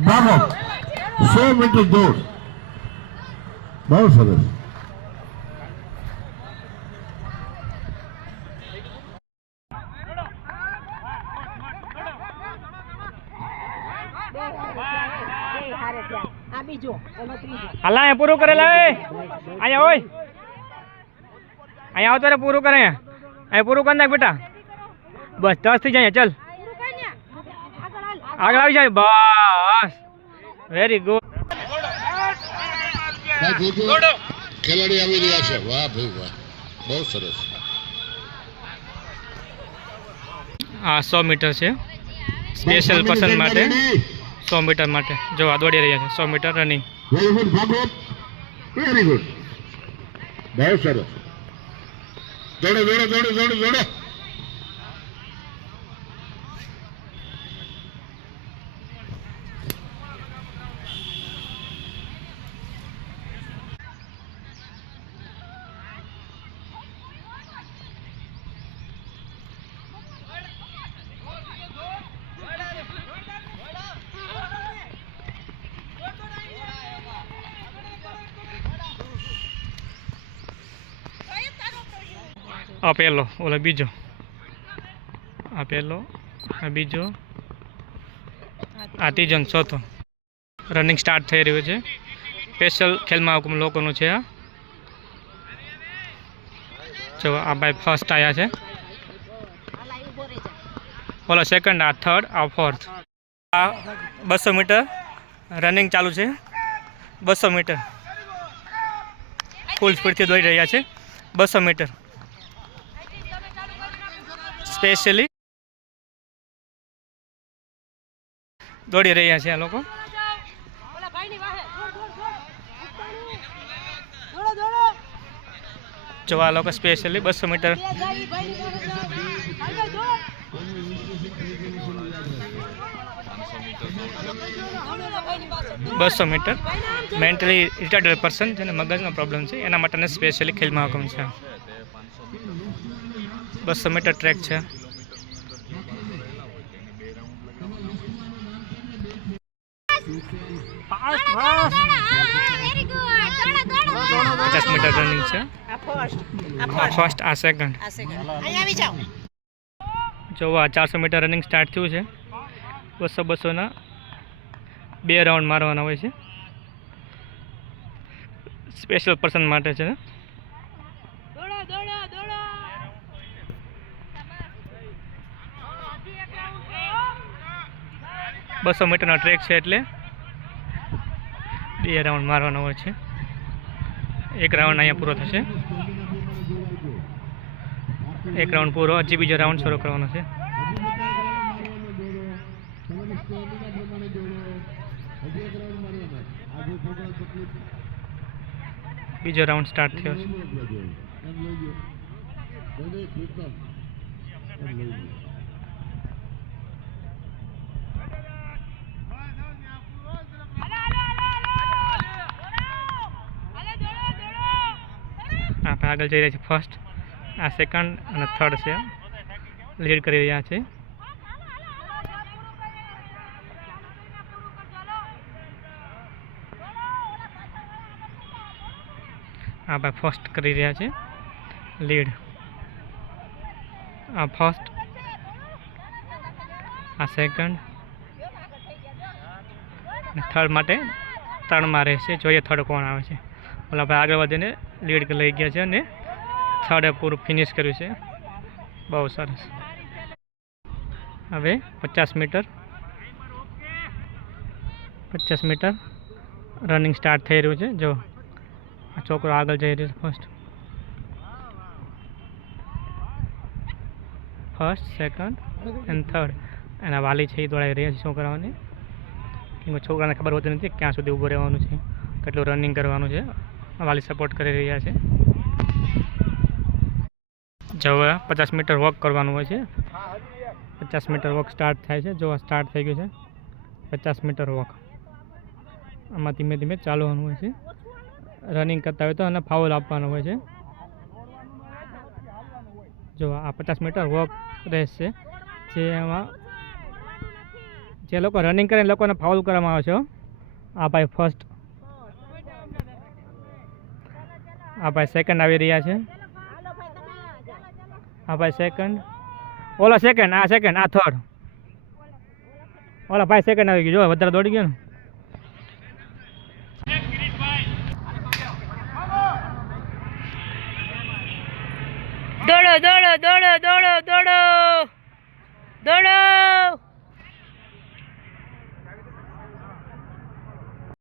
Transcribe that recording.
ભાગો 100 મીટર દોડ બહુ સરસ હાલા પૂરું કરેલા અહીંયા હોય અહીંયા આવતો પૂરું કરે અહીંયા પૂરું કરી નાખ બેટા બસ 10 થઈ જાય ચાલ આગળ આવી જાય બસ વેરી ગુડ ખેલાડી આવી રહ્યા છે વાહ ભાઈ વાહ બહુ સરસ આ 100 મીટર છે સ્પેશિયલ પસંદ માટે 100 મીટર માટે જો આ દોડી રહ્યા છે 100 metre running very good Bhagwat very good બહુ સરસ દોડો દોડો દોડો દોડો દોડો આ પહેલો ઓલો બીજો આ પહેલો આ બીજો આ ત્રીજો ને ચોથો રનિંગ સ્ટાર્ટ થઈ રહ્યું છે સ્પેશિયલ ખેલ મહાકુંભ લોકોનું છે આ જો આ ભાઈ ફર્સ્ટ આવ્યા છે ઓલો સેકન્ડ આ થર્ડ આ ફોર્થ આ 200 મીટર રનિંગ ચાલુ છે 200 મીટર ફૂલ સ્પીડથી દોડી રહ્યા છે 200 મીટર સ્પેશિયલી દોડી રહ્યા છે આ લોકો જો આ લોકો specially 200 metre mentally retarded person જેને મગજનો પ્રોબ્લેમ છે એના માટેને સ્પેશિયલી ખેલ મહાકુંભ છે 200 મીટર ટ્રેક છે પચાસ મીટર રનિંગ છે ફર્સ્ટ આ સેકન્ડ જો આ 400 મીટર રનિંગ સ્ટાર્ટ થયું છે 200-200 ના 2 રાઉન્ડ મારવાના હોય છે સ્પેશિયલ પર્સન માટે છે 200 મીટરનો ટ્રેક છે એટલે 2 રાઉન્ડ મારવાનો હોય છે એક રાઉન્ડ અહીંયા પૂરો થશે એક રાઉન્ડ પૂરો હજી બીજો રાઉન્ડ શરૂ કરવાનો છે બીજો રાઉન્ડ સ્ટાર્ટ થયો છે આપણે આગળ જઈ રહ્યા છીએ ફર્સ્ટ આ સેકન્ડ અને થર્ડ છે લીડ કરી રહ્યા છે આ ભાઈ ફર્સ્ટ કરી રહ્યા છે લીડ આ ફર્સ્ટ આ સેકન્ડ અને થર્ડ માટે 3માં રહેશે જોઈએ થર્ડ કોણ આવે છે ઓલા ભાઈ આગળ વધીને લીડ લઈ ગયા છે અને થર્ડે પૂરું ફિનિશ કર્યું છે બહુ સરસ હવે 50 મીટર રનિંગ સ્ટાર્ટ થઈ રહ્યું છે જો આ છોકરો આગળ જઈ રહ્યો છે ફર્સ્ટ સેકન્ડ એન્ડ થર્ડ એના વાલી છે એ દોડાઈ રહ્યા છે છોકરાઓને કેમ કે છોકરાને ખબર હોતી નથી ક્યાં સુધી ઊભું રહેવાનું છે કેટલું રનિંગ કરવાનું છે વાલી સપોર્ટ કરી રહ્યા છે જો 50 મીટર વોક કરવાનું હોય છે 50 મીટર વોક સ્ટાર્ટ થાય છે જો સ્ટાર્ટ થઈ ગયું છે 50 મીટર વોક આમાં ધીમે ધીમે ચાલવાનું હોય છે રનિંગ કરતા હોય તો અને ફાઉલ આપવાનો હોય છે જો આ 50 મીટર વોક રહેશે જે એમાં જે લોકો રનિંગ કરે એ લોકોને ફાઉલ કરવામાં આવે છે હો. આ ભાઈ ફર્સ્ટ, આ ભાઈ સેકન્ડ આવી રહ્યા છે. આ ભાઈ સેકન્ડ, ઓલા સેકન્ડ, આ સેકન્ડ, આ થર્ડ. ઓલા ભાઈ સેકન્ડ આવી ગયો, જો વધારે દોડી ગયો ને. દોડો દોડો દોડો દોડો દોડો દોડો.